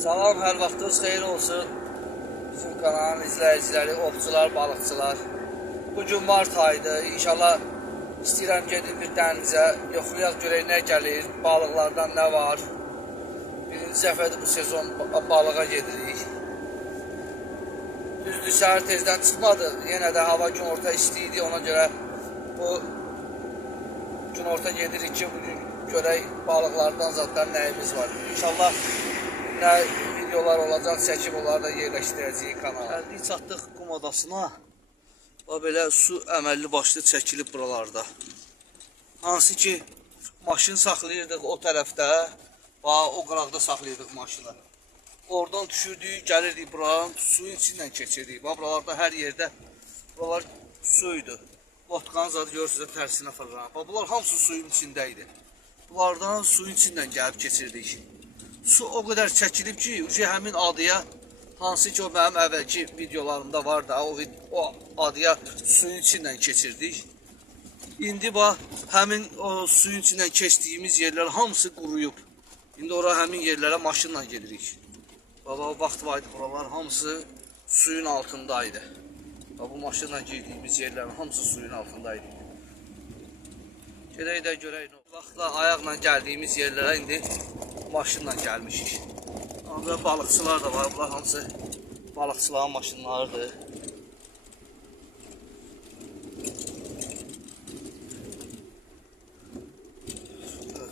Salam, hər vaxtınız xeyir olsun. Bizim kanalın izləyiciləri, ovçular, balıqçılar. Bugün mart ayıdır. İnşallah istəyirəm gedib bir dənizə. Yoxlayaq görək nə gəlir, balıqlardan nə var. Birinci dəfədir bu sezon balığa gedirik. Düzdür, səhər tezdən çıxmadı. Yenə də hava günorta istəyidi. Ona görə bu günorta gedirik ki, bugün görək balıqlardan zaten nəyimiz var. İnşallah nə videolar olacaq, çəkib onları da yerləşdirəcəyik kanala. Gəldik, çatdıq qum adasına. Belə su əməlli başlı çəkilib buralarda. Hansı ki, maşın saxlayırdıq o tərəfdə, o qıraqda saxlayırdıq maşını. Oradan düşürdük, gəlirdik buranın suyun içindən keçirdik. Buralarda hər yerdə, buralar suydu. Vodkanın zadı görürsünüz, tərsinə fırlanan. Bunlar hamısı suyun içində idi. Bunlardan suyun içindən gəlib keçirdik. Su o qədər çəkilib ki, həmin adaya, hansı ki o mənim əvvəlki videolarımda var da, o adaya suyun içindən keçirdik. İndi həmin o suyun içindən keçdiyimiz yerlər hamısı quruyub. İndi ora həmin yerlərə maşınla gedirik. O vaxt vardı, buralar hamısı suyun altındaydı. Bu maşınla girdiyimiz yerlərin hamısı suyun altındaydı. Gedək də görək. Vaxtla ayaqla gəldiyimiz yerlərə indi maşınla gəlmişik. Burada balıqçılar da var. Bunlar hamısı balıqçıların maşınlarıdır.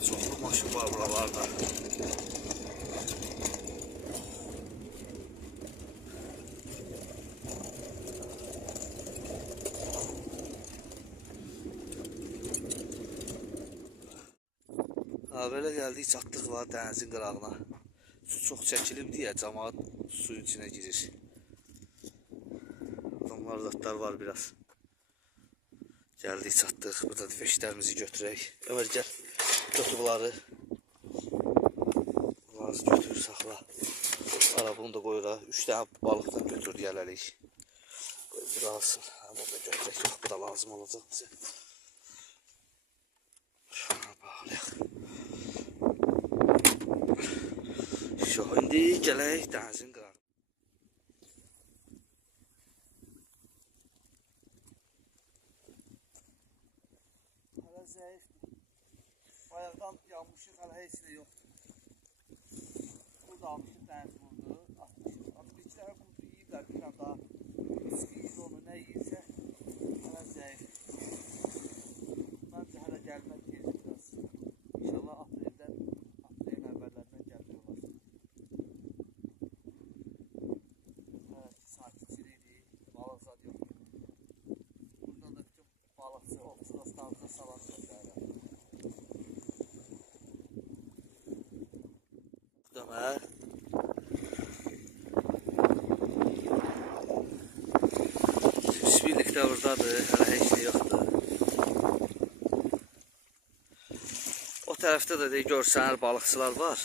Çoxlu maşın var buralarda. Belə gəldik, çatdıq var dənizin qırağına. Su çox çəkilib deyə cəmaat suyun içinə girir. Adamlar zatlar var biraz. Gəldik, çatdıq. Burada feşlərimizi götürək. Ömər gəl, götür bunları. Bunları götür, saxla. Arabını da qoyuruq. 3 dənə balıqdan götür deyələrik. Bir alsın. Bunu da götürək. Yox, bu da lazım olacaq bizə. Şuna bağlayaq. İndi gələk dənizin qırağına. Hələ zəifdir. Bayaqdan yanmışıq, hələ heç nə yoxdur. Burada almışıq dəniz qurdu, atmışıq. Bir iki dəfə qurdu yiyiblər, bilməm daha üstü yiyir onu, nə yiyirsə, hələ zəif. Məncə hələ gəlmək gecir biraz. İnşallah apreldən əvvəllərindən gəlmək olar. Birlikdə buradadır, hələ heç nə yoxdur. O tərəfdə də görsənər balıqçılar var.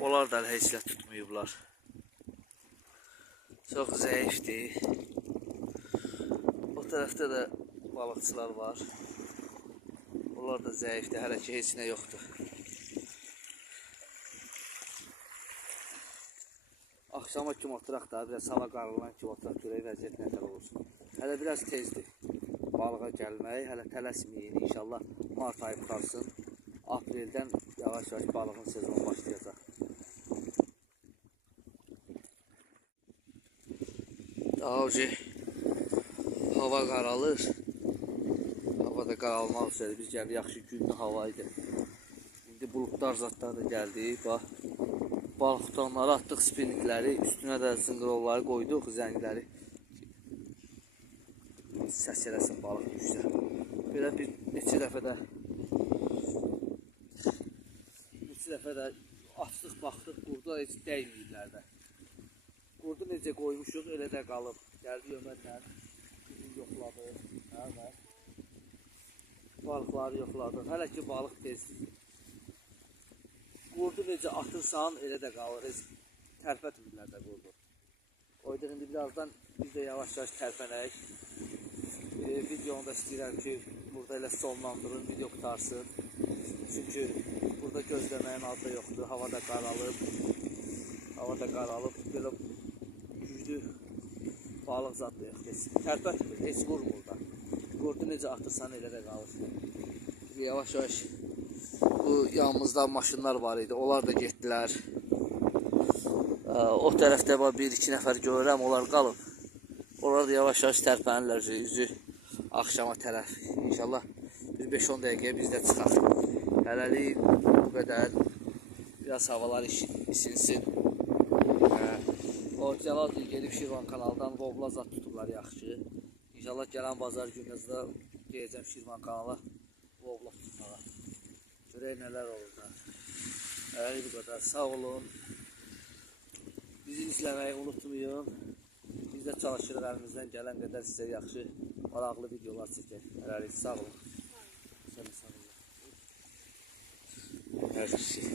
Onlar da hələ heç nə tutmayıblar. Çox zəifdir. O tərəfdə də balıqçılar var. Onlar da zəifdir, hələ ki heç nə yoxdur. Axşama kimi oturaq da, biraz hava qarılan kimi oturaq, görək vəziyyət nətər olur. Hələ biraz tezdir balığa gəlmək, hələ tələsməyin. İnşallah mart ayı qutarsın. Apreldən yavaş-yavaş balığın sezonu başlayacaq. Daha önce hava qaralır. Hava da qaralmaq üzrədir. Biz gəldik, yaxşı günlü hava idi. İndi buludlar zatlar da gəldi. Balıq tutanları atdıq, spinnikləri. Üstünə də zınqırovları qoyduq, zəngləri. Səs eləsin balıq düşsə. Belə bir neçə dəfə də açdıq, baxdıq, qurdu heç dəyməyirlər də. Qurdu necə qoymuşuq, elə də qalıb. Gəldi Ömərlə, bizi yoxladıq. Balıqları yoxladıq. Hələ ki balıq tez. Qurdu necə atırsan, elə də qalır. Heç tərpətmirlər də qurdu. Qoyduq, indi birazdan biz də yavaş-yavaş tərpənək. Videonu da istəyirəm ki, burada elə sonlandırın, video qutarsın. Çünki burada gözləməyin adı yoxdur, havada qaralıb. Hava da qaralıb, belə güclü balıq zatlayıq. Tərpətmir, heç vurmur da. Gördü necə atırsan elə də qalır. Yavaş-yavaş bu yanımızda maşınlar var idi, onlar da getdilər. O tərəfdə bir-iki nəfər görürəm, onlar qalıb. Onlar da yavaş-yavaş tərpənirlər üzü axşama tərəf. İnşallah bir 5-10 dəqiqəyə biz də çıxaq. Hələlik bu qədər. Biraz havalar isinsin. O Cəlal gelib Şirvan kanaldan vobla zat tutublar yaxşı. İnşallah gələn bazar gününüzdə deyəcəm Şirvan kanala vobla tutmağa. Görək nələr olur da. Hələlik bu qədər. Sağ olun. Bizi izləməyi unutmayın. Biz də çalışırıq əlimizdən gələn qədər sizə yaxşı, maraqlı videolar çəkək. Hələlik sağ olun. Sağ olun. Hər şey.